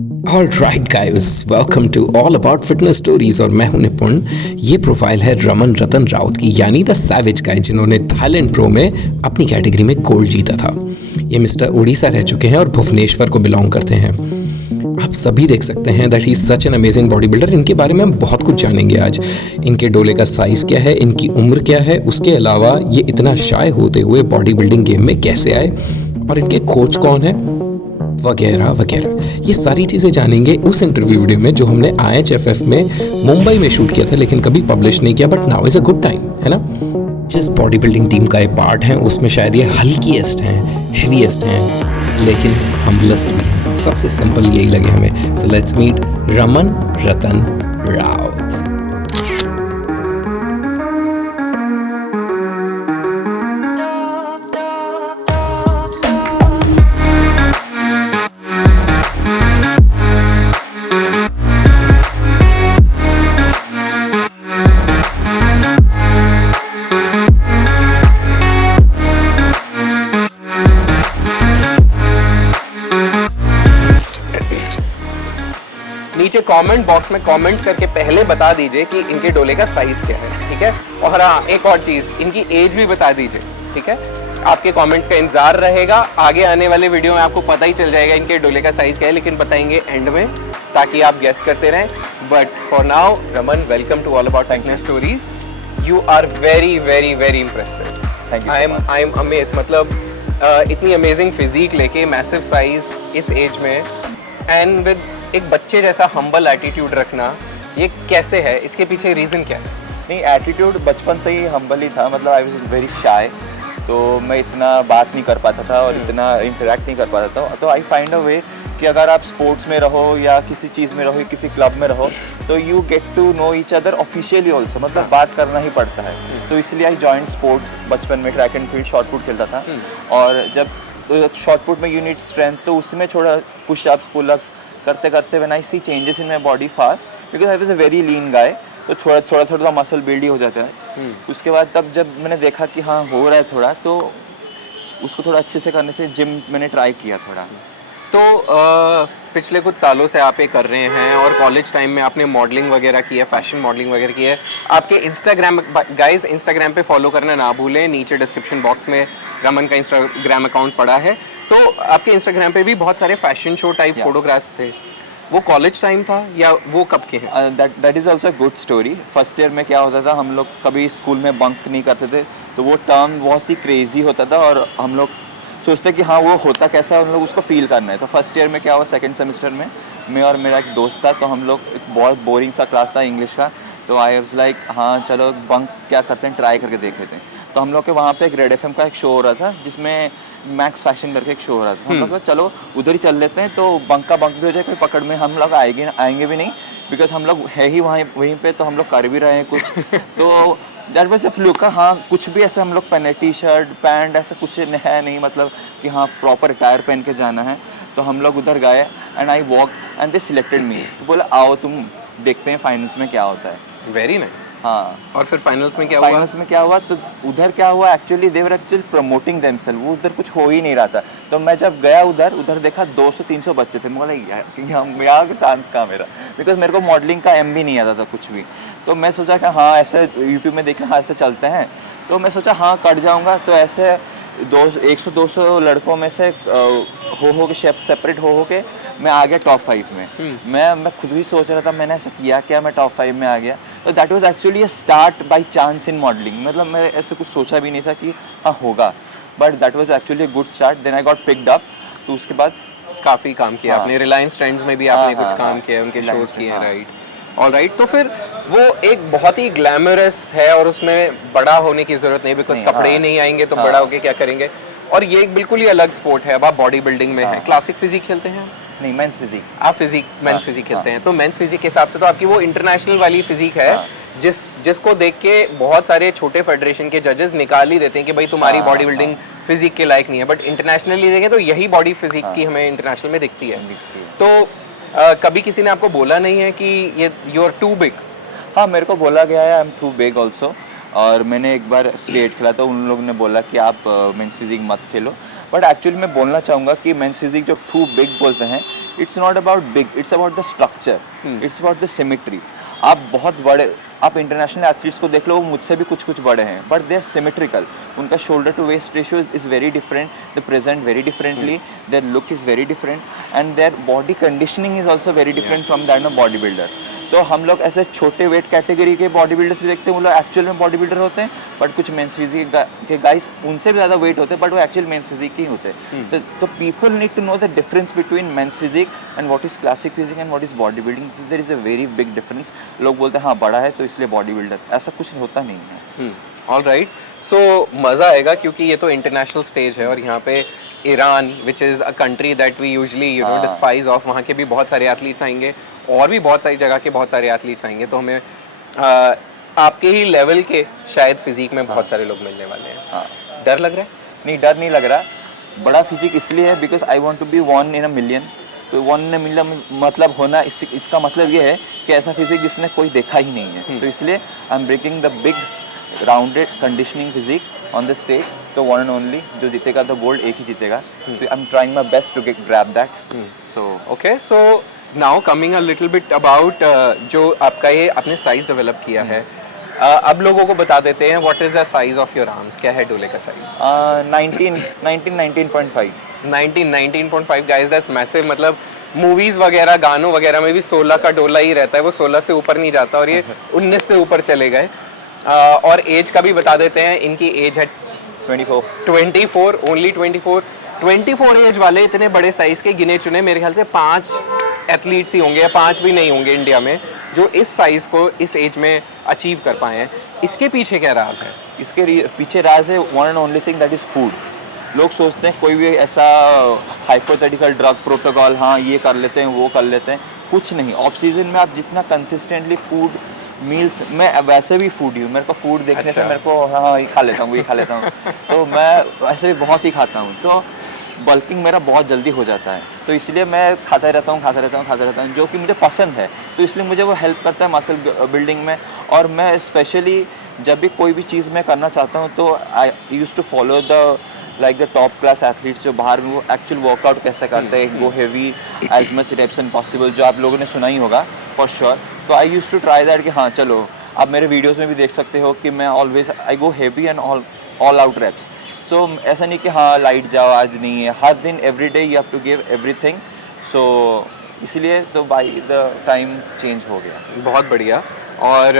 All right guys, welcome to all about fitness stories. और मैं हूं निपुण। ये प्रोफाइल है रमन रतन राउत की, यानी द सैवेज गाय, जिन्होंने थाईलैंड प्रो में अपनी कैटेगरी में गोल्ड जीता था। ये मिस्टर उड़ीसा रह चुके हैं और भुवनेश्वर को बिलोंग करते हैं। आप सभी देख सकते हैं that he is such an amazing body builder. इनके बारे में हम बहुत कुछ जानेंगे आज। इनके डोले का साइज क्या है, इनकी उम्र क्या है, उसके अलावा ये इतना शाय होते हुए बॉडी बिल्डिंग गेम में कैसे आए, और इनके कोच कौन है, वगैरह वगैरह। ये सारी चीज़ें जानेंगे उस इंटरव्यू वीडियो में जो हमने IHFF में मुंबई में शूट किया था, लेकिन कभी पब्लिश नहीं किया। But now is a good time, है ना। जिस बॉडी बिल्डिंग टीम का ये पार्ट है उसमें शायद ये हल्कीएस्ट हैं, हेवीएस्ट हैं, लेकिन हम्बलेस्ट भी हैं। सबसे सिंपल यही लगे हमें। सो लेट्स मीट रमन रतन राउत। नीचे कमेंट बॉक्स में कमेंट करके पहले बता दीजिए कि इनके डोले का साइज क्या है, ठीक है। और हाँ, एक और चीज, इनकी एज भी बता दीजिए, ठीक है। आपके कमेंट्स का इंतजार रहेगा। आगे आने वाले वीडियो में आपको पता ही चल जाएगा इनके डोले का साइज क्या है, लेकिन बताएंगे एंड में, ताकि आप गेस करते रहें। But for now, Raman, welcome to all about fitness stories. You are very very very impressive. Thank you. I am amazed. मतलब इतनी अमेजिंग फिजिक लेके, मैसिव साइज इस एज में, एंड विद एक बच्चे जैसा हम्बल एटीट्यूड रखना, ये कैसे है? इसके पीछे रीज़न क्या है? नहीं, एटीट्यूड बचपन से ही हम्बल ही था। मतलब आई वाज वेरी शाय, तो मैं इतना बात नहीं कर पाता था और इतना इंटरेक्ट नहीं कर पाता था। तो आई फाइंड अ वे कि अगर आप स्पोर्ट्स में रहो या किसी चीज़ में रहो, किसी क्लब में रहो, तो you get to know each other officially also. मतलब बात करना ही पड़ता है। तो इसलिए आई जॉइंट स्पोर्ट्स। बचपन में track and field, shot put खेलता था। और जब शॉर्ट पुट में यू नीड स्ट्रेंथ, तो उसमें थोड़ा पुशअप्स, पुलअप्स करते करते when I see changes in my body fast, because I was a very lean guy, तो थोड़ा थोड़ा मसल बिल्ड ही हो जाता है। उसके बाद तब जब मैंने देखा कि हाँ हो रहा है थोड़ा, तो उसको थोड़ा अच्छे से करने से जिम मैंने ट्राई किया थोड़ा। तो पिछले कुछ सालों से आप ये कर रहे हैं, और कॉलेज टाइम में आपने मॉडलिंग वगैरह की है, फैशन मॉडलिंग वगैरह की है। आपके इंस्टाग्राम, गाइस इंस्टाग्राम पे फॉलो करना ना भूलें। नीचे डिस्क्रिप्शन बॉक्स में रमन का इंस्टाग्राम अकाउंट पड़ा है। तो आपके इंस्टाग्राम पे भी बहुत सारे फैशन शो टाइप फोटोग्राफ्स थे। वो कॉलेज टाइम था या वो कब के हैं? That is also good story. First year में क्या होता था, हम लोग कभी स्कूल में बंक नहीं करते थे, तो वो टर्म बहुत ही क्रेजी होता था, और हम लोग सोचते कि हाँ वो होता कैसा है, हम लोग उसको फील करना है। तो फर्स्ट ईयर में क्या हुआ, सेकंड सेमेस्टर में मैं और मेरा एक दोस्त था, तो हम लोग, एक बहुत बोरिंग सा क्लास था इंग्लिश का, तो आई वाज लाइक हाँ चलो बंक क्या करते हैं, ट्राई करके देख लेते हैं। तो हम लोग के वहाँ पे एक रेड FM का एक शो हो रहा था, जिसमें मैक्स फैशन करके एक शो हो रहा था। हम लोग चलो उधर ही चल लेते हैं, तो बंक का बंक भी हो जाए, कोई पकड़ में हम लोग आएंगे भी नहीं, बिकॉज हम लोग है ही वहीं पे, तो हम लोग कर भी रहे हैं कुछ। तो दैट वाज अ फ्लूक। हाँ, कुछ भी ऐसा हम लोग पहने, टी शर्ट पैंट ऐसा कुछ है नहीं, मतलब कि हाँ प्रॉपर अटायर पहन के जाना है। तो हम लोग उधर गए, and I walk and they selected me. तो बोला आओ तुम देखते हैं फाइनल्स में क्या होता है। Very nice. हाँ, और फिर फाइनल्स में क्या हुआ? फाइनल्स में क्या हुआ, तो उधर क्या हुआ, actually they were actually promoting themselves. वो उधर कुछ हो ही नहीं रहा था। तो मैं जब गया उधर देखा 200-300 बच्चे थे। मैं बोला यार यहाँ का चांस कहाँ मेरा, बिकॉज मेरे को मॉडलिंग का भी नहीं आता था कुछ भी। तो मैं सोचा कि हाँ ऐसे यूट्यूब में देख हाँ ऐसे चलते हैं, तो मैं सोचा हाँ कट जाऊँगा। तो ऐसे 100-200 लड़कों में से हो के सेपरेट हो के मैं आ गया टॉप 5 में। मैं खुद भी सोच रहा था मैंने ऐसा किया क्या, मैं टॉप 5 में आ गया। तो that was actually a start by chance in modelling. मतलब मैं ऐसे कुछ सोचा भी नहीं था कि हाँ होगा, but that was actually a good start. Then I got picked up. तो उसके बाद काफ़ी काम किया आपने। रिलायंस ट्रेंड्स में भी आपने कुछ काम किया, उनके शोज किए हैं, राइट? All right. तो फिर वो एक बहुत ही ग्लैमरस है, और उसमें बड़ा होने की जरूरत नहीं, बिकॉज कपड़े ही नहीं आएंगे तो बड़ा होके क्या करेंगे। और ये एक बिल्कुल ही अलग स्पोर्ट है। अब आप बॉडी बिल्डिंग में है। क्लासिक फिजिक खेलते हैं? नहीं, मेंस फिजिक। आप फिजिक, मेंस फिजिक खेलते हैं। तो मेंस फिजिक के हिसाब से तो आपकी वो इंटरनेशनल वाली फिजिक है, जिसको देख के बहुत सारे छोटे फेडरेशन के जजेस निकाल ही देते हैं कि भाई तुम्हारी बॉडी बिल्डिंग फिजिक के लायक नहीं है। बट इंटरनेशनली देखें तो यही बॉडी फिजिक की हमें इंटरनेशनल में दिखती है। तो कभी किसी ने आपको बोला नहीं है कि ये यू आर टू बिग? हाँ, मेरे को बोला गया है I am too big also. और मैंने एक बार स्टेट खेला, तो उन लोगों ने बोला कि आप मेंस फिजिक मत खेलो, बट एक्चुअली मैं बोलना चाहूँगा कि मेंस फिजिक जो टू बिग बोलते हैं, it's not about big, it's about the structure, it's about the symmetry. आप बहुत बड़े, आप इंटरनेशनल एथलीट्स को देख लो, वो मुझसे भी कुछ कुछ बड़े हैं, बट दे आर सिमेट्रिकल। उनका shoulder to waist ratio is very different, they present very differently, their look is very different, and their body conditioning is also very different from that of body builder. तो हम लोग ऐसे छोटे weight category के body builders भी देखते हैं, वो लोग एक्चुअल में बॉडी बिल्डर होते हैं, बट कुछ मेंस फिजिक के गाइस उनसे भी ज़्यादा वेट होते हैं, बट वो एक्चुअल मेंस फिजिक ही होते हैं। तो people need to know the difference between men's physique and what is classic physique and what is body building. There is a very big difference. लोग बोलते हैं हाँ बड़ा है तो इसलिए बॉडी बिल्डर, ऐसा कुछ होता नहीं है। ऑल राइट, सो मज़ा आएगा क्योंकि ये तो इंटरनेशनल स्टेज है और यहाँ पे Iran which is a country that we usually despise of, वहाँ के भी बहुत सारे एथलीट्स आएंगे और भी बहुत सारी जगह के बहुत सारे एथलीट्स आएंगे, तो हमें आपके ही लेवल के शायद फिजिक में बहुत सारे लोग मिलने वाले हैं। हाँ, डर लग रहा है? नहीं, डर नहीं लग रहा। बड़ा फिजिक इसलिए है because I want to be 1 in a million। तो 1 in a million मतलब होना, इसका मतलब ये है कि ऐसा फिजिक जिसने कोई देखा ही नहीं है। तो इसलिए I am breaking the big rounded conditioning physique on the stage. तो वन एंड ओनली जो जीतेगा तो गोल्ड एक ही जीतेगा। तो I am trying my best to get grab that. So okay, so now coming a little bit about जो आपका ये आपने साइज डेवलप किया है, अब लोगों को बता देते हैं what is the size of your arms, क्या है डोले का साइज? 19.5 19.5 guys, that's massive. मतलब मूवीज वगैरह गानों वगैरह में भी 16 का डोला ही रहता है, वो 16 से ऊपर नहीं जाता, और ये 19 से ऊपर चले गए। और एज का भी बता देते हैं, इनकी एज है 24, ओनली 24 एज वाले इतने बड़े साइज के गिने चुने मेरे ख्याल से 5 एथलीट्स ही होंगे, या 5 भी नहीं होंगे इंडिया में जो इस साइज को इस एज में अचीव कर पाए हैं। इसके पीछे क्या राज है? इसके पीछे राज है one and only thing, that is food. लोग सोचते हैं कोई भी ऐसा हाइपोथेटिकल ड्रग प्रोटोकॉल, हाँ ये कर लेते हैं वो कर लेते हैं, कुछ नहीं। ऑफ सीजन में आप जितना कंसिस्टेंटली फूड मील्स, मैं वैसे भी फूडी हूँ, मेरे को फूड देखने से मेरे को हाँ ये खा लेता हूँ ये खा लेता हूँ, तो मैं वैसे भी बहुत ही खाता हूँ, तो बल्किंग मेरा बहुत जल्दी हो जाता है। तो इसलिए मैं खाता रहता हूँ जो कि मुझे पसंद है। तो इसलिए मुझे वो हेल्प करता है मसल बिल्डिंग में। और मैं स्पेशली जब भी कोई भी चीज़ मैं करना चाहता हूँ तो I use to follow the the top class athletes जो बाहर में वो एक्चुअल वर्कआउट कैसे करते हैं, वो heavy as much reps and possible, जो आप लोगों ने सुना ही होगा फॉर श्योर। तो I use to try that कि हाँ चलो, आप मेरे वीडियोस में भी देख सकते हो कि मैं always I go heavy and all out reps. So ऐसा नहीं कि हाँ लाइट जाओ आज नहीं है, हर दिन every day you have to give everything. So इसलिए तो बाय द टाइम चेंज हो गया। बहुत बढ़िया। और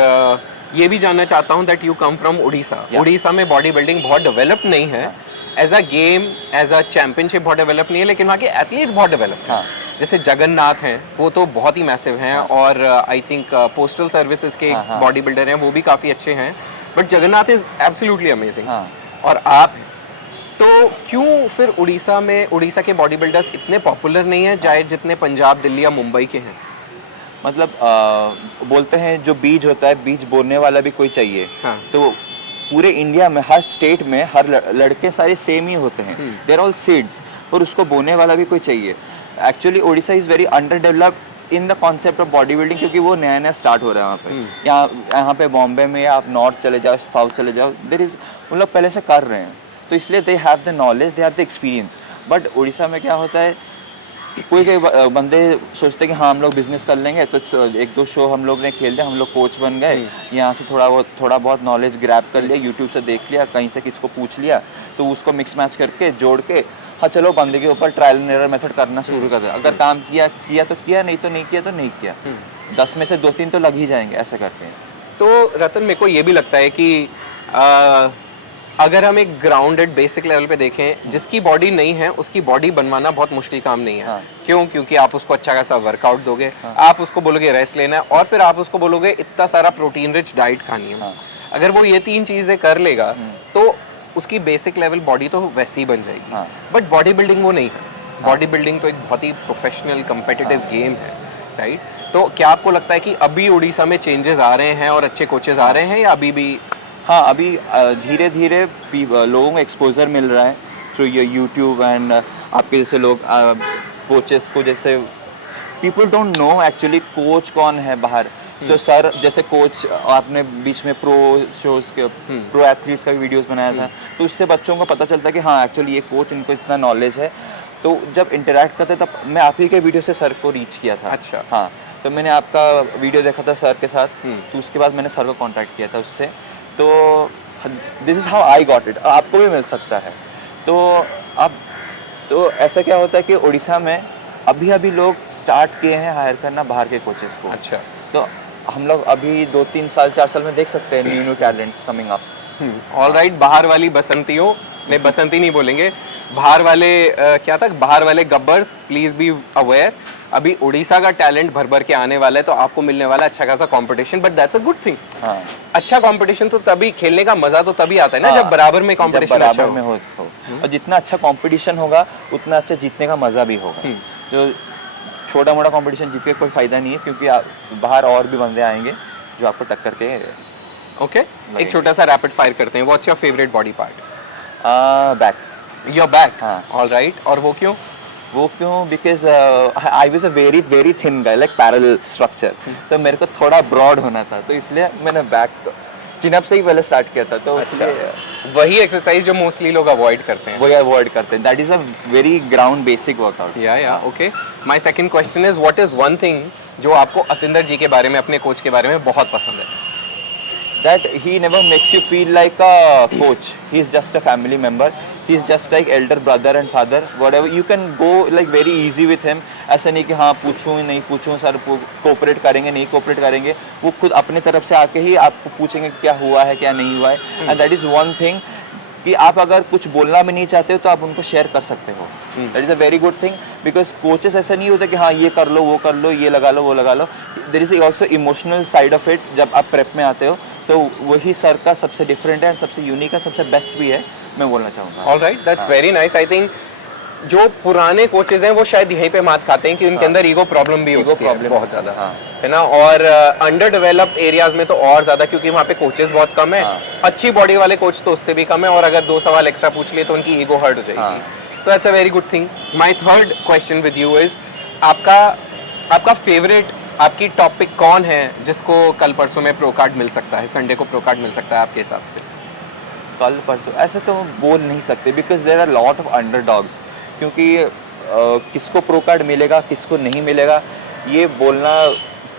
ये भी जानना चाहता हूँ that you come from Orissa. Orissa में बॉडी बिल्डिंग बहुत डेवलप नहीं है, as a game as a championship बहुत डेवलप नहीं है, लेकिन वहाँ के एथलीट्स बहुत डेवलप हैं। जैसे जगन्नाथ हैं, वो तो बहुत ही मैसिव हैं, और आई थिंक पोस्टल सर्विसेज के बॉडी बिल्डर हैं, वो भी काफ़ी अच्छे हैं, but Jagannath is absolutely amazing. और आप तो क्यों फिर उड़ीसा के बॉडी बिल्डर्स इतने पॉपुलर नहीं हैं चाहे जितने पंजाब, दिल्ली या मुंबई के हैं? मतलब बोलते हैं जो बीज होता है, बीज बोने वाला भी कोई चाहिए। तो पूरे इंडिया में हर स्टेट में हर लड़के सारे सेम ही होते हैं, दे आर ऑल सीड्स, और उसको बोने वाला भी कोई चाहिए। Actually Orissa is very under developed in the concept of body building, क्योंकि वो नया नया स्टार्ट हो रहा है वहाँ पे। यहाँ पे बॉम्बे में आप नॉर्थ चले जाओ, साउथ चले जाओ, देयर इज उन लोग पहले से कर रहे हैं, तो इसलिए they have the knowledge, they have the experience. But Orissa में क्या होता है, कोई बंदे सोचते हैं कि हाँ हम लोग बिजनेस कर लेंगे, तो 1-2 शो हम लोग ने खेल दिया, हम लोग कोच बन गए, यहाँ से थोड़ा बहुत नॉलेज ग्रैब कर लिया, यूट्यूब से देख लिया, कहीं से किसको पूछ लिया, तो उसको मिक्स मैच करके जोड़ के हाँ चलो बंदे के ऊपर ट्रायल एंड एरर मेथड करना शुरू कर दिया। अगर काम किया तो किया, नहीं तो नहीं किया तो नहीं किया। 10 में से 2-3 तो लग ही जाएंगे ऐसे करके। तो रतन, मेरे को ये भी लगता है कि अगर हम एक ग्राउंडेड बेसिक लेवल पे देखें, जिसकी बॉडी नहीं है उसकी बॉडी बनवाना बहुत मुश्किल काम नहीं है। क्यों? क्योंकि आप उसको अच्छा खासा वर्कआउट दोगे, आप उसको बोलोगे रेस्ट लेना है, और फिर आप उसको बोलोगे इतना सारा प्रोटीन रिच डाइट खानी है। अगर वो ये 3 चीजें कर लेगा तो उसकी बेसिक लेवल बॉडी तो वैसी ही बन जाएगी। बट बॉडी बिल्डिंग वो नहीं है। बॉडी बिल्डिंग तो एक बहुत ही प्रोफेशनल कम्पिटिटिव गेम है, राइट? तो क्या आपको लगता है कि अभी उड़ीसा में चेंजेस आ रहे हैं और अच्छे कोचेस आ रहे हैं, या अभी भी? हाँ, अभी धीरे धीरे लोगों को एक्सपोजर मिल रहा है थ्रू यूट्यूब एंड आपके जैसे लोग कोचेस को, जैसे people don't know actually coach कौन है बाहर। तो सर जैसे कोच आपने बीच में प्रो शोज के प्रो एथलीट्स का भी वीडियोस बनाया था, तो उससे बच्चों को पता चलता है कि हाँ एक्चुअली ये कोच, इनको इतना नॉलेज है। तो जब इंटरेक्ट करते तब मैं आप ही के वीडियो से सर को रीच किया था। अच्छा। हाँ, तो मैंने आपका वीडियो देखा था सर के साथ, तो उसके बाद मैंने सर को कांटेक्ट किया था उससे। तो this is how I got it. आपको भी मिल सकता है। तो अब तो ऐसा क्या होता है कि उड़ीसा में अभी अभी लोग स्टार्ट किए हैं हायर करना बाहर के कोचेस को। अच्छा। तो हम लोग अभी 2-3 साल 4 साल में देख सकते हैं new talents coming up. Alright, बाहर वाली बसंतियों ने बसंती नहीं बोलेंगे, बाहर वाले क्या था, बाहर वाले गब्बर्स, प्लीज बी अवेयर। अभी उड़ीसा का टैलेंट भर भर के आने वाला है, तो आपको मिलने वाला है अच्छा खासा competition, but that's a good thing. हाँ, अच्छा कंपटीशन तो तभी, खेलने का मजा तो तभी आता है ना हाँ, जब बराबर में कंपटीशन अच्छा बराबर में हो। हो। और जितना अच्छा कंपटीशन होगा उतना अच्छा जीतने का मजा भी होगा। जो छोटा मोटा कंपटीशन जीत के कोई फायदा नहीं है, क्योंकि बाहर और भी बंदे आएंगे जो आपको टक्कर के। ओके, एक छोटा सा रैपिड फायर करते हैं। What's your favourite body part? Back. Your back. हाँ। ऑलराइट, और वो क्यों? वो क्यों? Because I was a very very thin guy, like parallel structure. तो मेरे को थोड़ा ब्रॉड होना था, तो इसलिए मैंने बैक चिनअप से ही पहले स्टार्ट किया था। तो इसलिए वही एक्सरसाइज जो मोस्टली लोग अवॉइड करते हैं। वही अवॉइड करते हैं। That is a very ground basic workout. या okay. My second question is, what is one thing जो आपको अतिंदर जी के बारे में, अपने कोच के बारे में बहुत पसंद है? That he never makes you feel like a coach. He is just a family member. He is just like elder brother and father. Whatever, you can go like very easy with him. ऐसा नहीं कि हाँ पूछूं नहीं पूछूं, sir cooperate करेंगे नहीं cooperate करेंगे। वो खुद अपने तरफ से आके ही आपको पूछेंगे क्या हुआ है क्या नहीं हुआ है। And that is one thing कि आप अगर कुछ बोलना भी नहीं चाहते हो तो आप उनको शेयर कर सकते हो। That is a very good thing, because coaches ऐसा नहीं होता कि हाँ ये कर लो वो कर लो, ये लगा लो वो लगा लो। There is also emotional side of it. जब आप प्रेप में आते हो तो वही सर का सबसे डिफरेंट है, सबसे यूनिक है, सबसे बेस्ट भी है, मैं बोलना चाहूँगा। Alright, that's very nice. I think जो पुराने कोचेस हैं वो शायद यहीं पे मात खाते हैं कि उनके अंदर ईगो प्रॉब्लम भी होती है बहुत ज्यादा, हाँ, है ना। और अंडर डेवलप्ड एरियाज में तो और ज्यादा, क्योंकि वहाँ पे कोचेस बहुत कम है। अच्छी बॉडी वाले कोच तो उससे भी कम है, और अगर 2 सवाल एक्स्ट्रा पूछ लिए तो उनकी ईगो हर्ट हो जाएगी। तो that's a very good thing. My third question with you is, आपका फेवरेट, आपकी टॉपिक कौन है जिसको कल परसों में प्रो कार्ड मिल सकता है, संडे को प्रो कार्ड मिल सकता है आपके हिसाब से? कल परसों ऐसे तो बोल नहीं सकते, because there are lot of underdogs. क्योंकि किसको प्रो कार्ड मिलेगा किसको नहीं मिलेगा ये बोलना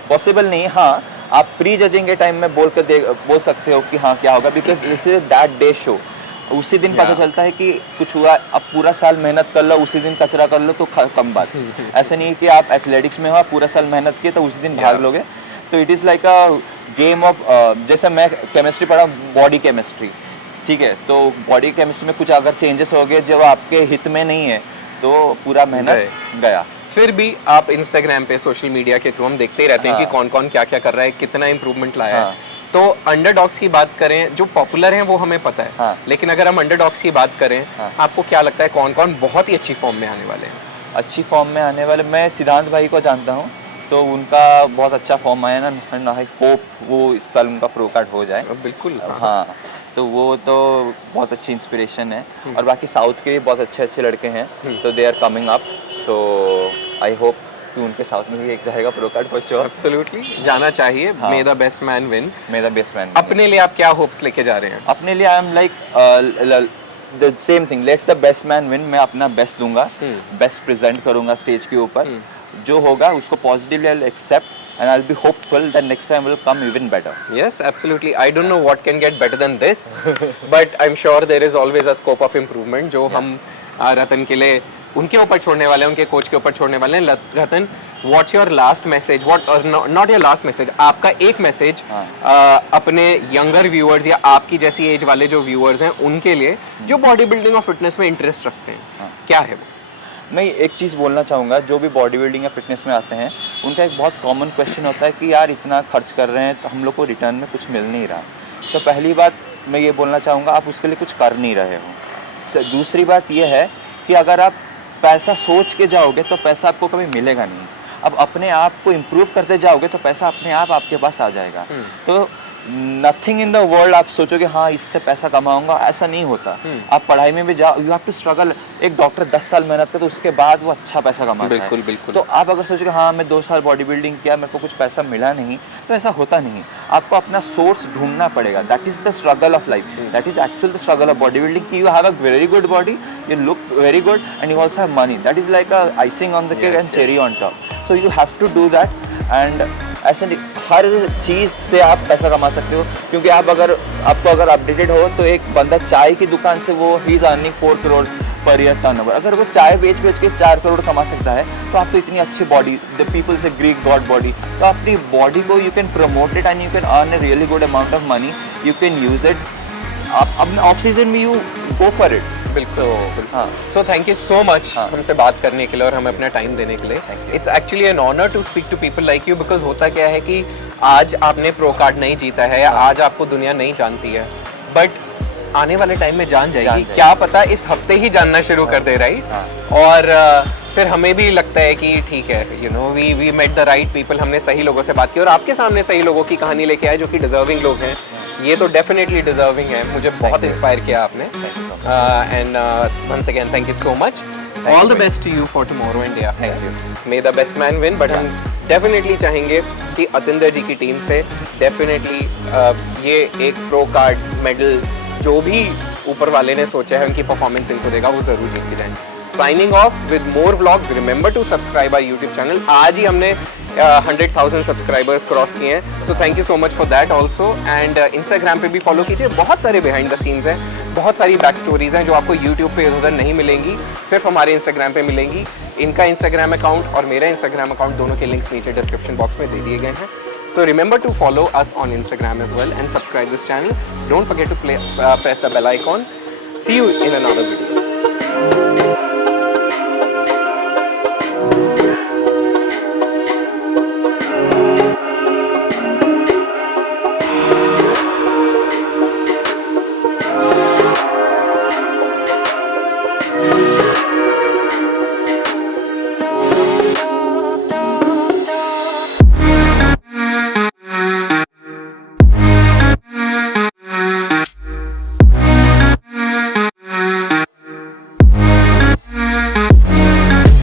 पॉसिबल नहीं है। हाँ, आप प्री जजिंग के टाइम में बोल सकते हो कि हाँ क्या होगा, because this is that day show. उसी दिन पता चलता है कि कुछ हुआ। अब पूरा साल मेहनत कर लो, उसी दिन कचरा कर लो तो कम बात। ऐसा नहीं है कि आप एथलेटिक्स में हो, पूरा साल मेहनत किए तो उसी दिन भाग लोगे। तो it is like a game of, जैसे मैं केमिस्ट्री पढ़ा, बॉडी केमिस्ट्री, ठीक है। तो बॉडी केमिस्ट्री में कुछ अगर चेंजेस हो गए जो आपके हित में नहीं है तो पूरा मेहनत गया। फिर भी आप इंस्टाग्राम पे, सोशल मीडिया के थ्रू हम देखते ही रहते हैं कि कौन कौन क्या क्या कर रहा है, कितना इंप्रूवमेंट लाया है। तो अंडरडॉग्स की बात करें, जो पॉपुलर हैं वो हमें पता है, लेकिन अगर हम अंडरडॉग्स की बात करें, आपको क्या लगता है कौन कौन बहुत ही अच्छी फॉर्म में आने वाले हैं? अच्छी फॉर्म में आने वाले, मैं सिद्धांत भाई को जानता हूँ, तो उनका बहुत अच्छा फॉर्म आया ना। आई होप वो इस साल उनका प्रो कार्ड हो जाए। बिल्कुल। हाँ, तो वो तो बहुत अच्छी इंस्पिरेशन है। और बाकी साउथ के भी बहुत अच्छे अच्छे लड़के हैं, तो they are coming up. So I hope कि उनके साथ में भी एक जाएगा pro card for sure. Absolutely, जाना चाहिए। May the best man win. May the best man. अपने लिए आप क्या होप्स लेके जा रहे हैं? अपने लिए I am like the same thing, let the best man win. मैं अपना बेस्ट दूंगा, बेस्ट प्रेजेंट करूंगा स्टेज के ऊपर। जो होगा उसको positively I will accept and I'll be hopeful that next time will come even better. Yes, absolutely. I don't know what can get better than this, but I'm sure there is always a scope of improvement जो हम रतन के लिए उनके ऊपर छोड़ने वाले हैं, उनके कोच के ऊपर छोड़ने वाले हैं। रतन, what's your last message? Not your last message, आपका एक मैसेज अपने यंगर व्यूअर्स या आपकी जैसी एज वाले जो व्यूअर्स हैं उनके लिए, जो बॉडी बिल्डिंग और फिटनेस में इंटरेस्ट रखते हैं, क्या है वो? मैं एक चीज़ बोलना चाहूँगा, जो भी बॉडी बिल्डिंग या फिटनेस में आते हैं उनका एक बहुत कॉमन क्वेश्चन होता है कि यार इतना खर्च कर रहे हैं तो हम लोग को रिटर्न में कुछ मिल नहीं रहा। तो पहली बात मैं ये बोलना चाहूँगा, आप उसके लिए कुछ कर नहीं रहे हो। दूसरी बात ये है कि अगर आप पैसा सोच के जाओगे तो पैसा आपको कभी मिलेगा नहीं। अब अपने आप को इम्प्रूव करते जाओगे तो पैसा अपने आप आपके पास आ जाएगा। तो नथिंग इन द वर्ल्ड आप सोचोगे हाँ इससे पैसा कमाऊंगा, ऐसा नहीं होता। आप पढ़ाई में भी जाओ, यू हैव टू स्ट्रगल। एक डॉक्टर 10 साल मेहनत करे तो उसके बाद वो अच्छा पैसा कमाता है। बिल्कुल बिल्कुल। तो आप अगर सोचोगे हाँ मैं 2 साल बॉडी बिल्डिंग किया, मेरे को कुछ पैसा मिला नहीं, तो ऐसा होता नहीं। आपको अपना सोर्स ढूंढना पड़ेगा। That is the struggle of life, that is actual the struggle of body building. You have a very good body, you look very good and you also have money, that is like a icing on the cake and cherry on top. So you have to do that. And ऐसे नहीं, हर चीज़ से आप पैसा कमा सकते हो, क्योंकि आपको अगर अपडेटेड हो तो एक बंदा चाय की दुकान से वो he is earning 4 crore per year turnover. अगर वो चाय बेच के 4 करोड़ कमा सकता है, तो आप तो इतनी अच्छी बॉडी, द पीपल से ग्रीक गॉड बॉडी, तो अपनी बॉडी को you can promote it and you can earn a really good amount of money, you can use it. आप अपने ऑफ सीजन में यू गो फॉर इट। बिल्कुल। हाँ। सो thank you so much हाँ। हमसे बात करने के लिए और हमें अपना टाइम देने के लिए। It's actually an honour to speak to people like you, because होता क्या है कि आज आपने प्रो कार्ड नहीं जीता है या आज आपको दुनिया नहीं जानती है, बट आने वाले टाइम में जान जाएगी। क्या पता इस हफ्ते ही जानना शुरू कर दे, राइट? और फिर हमें भी लगता है कि ठीक है, you know we met the right people, हमने सही लोगों से बात की और आपके सामने सही लोगों की कहानी लेके आए जो कि डिजर्विंग लोग हैं। ये तो डेफिनेटली डिजर्विंग है, मुझे बहुत इंस्पायर किया आपने। And once again thank you so much. All the best to you for tomorrow and day after. May the best man win. But हम डेफिनेटली चाहेंगे कि अतिंदर जी की टीम से डेफिनेटली ये एक प्रो कार्ड मेडल जो भी ऊपर वाले ने सोचा है उनकी परफॉर्मेंस इनको देगा, वो जरूर जीत के जाएंगे। Signing off with more vlogs, remember to subscribe our YouTube channel. आज ही हमने 100,000 सब्सक्राइबर्स क्रॉस किए हैं, so thank you so much for that also. And Instagram पे भी फॉलो कीजिए, बहुत सारे बिहाइंड द सीन्स हैं, बहुत सारी बैक स्टोरीज हैं जो आपको यूट्यूब पे उधर नहीं मिलेंगी, सिर्फ हमारे इंस्टाग्राम पे मिलेंगी। इनका इंस्टाग्राम अकाउंट और मेरा इंस्टाग्राम अकाउंट दोनों के लिंक्स नीचे डिस्क्रिप्शन बॉक्स में दे दिए गए हैं। So remember to follow us on Instagram as well and subscribe this channel. Don't forget to press the bell icon. See you in another video.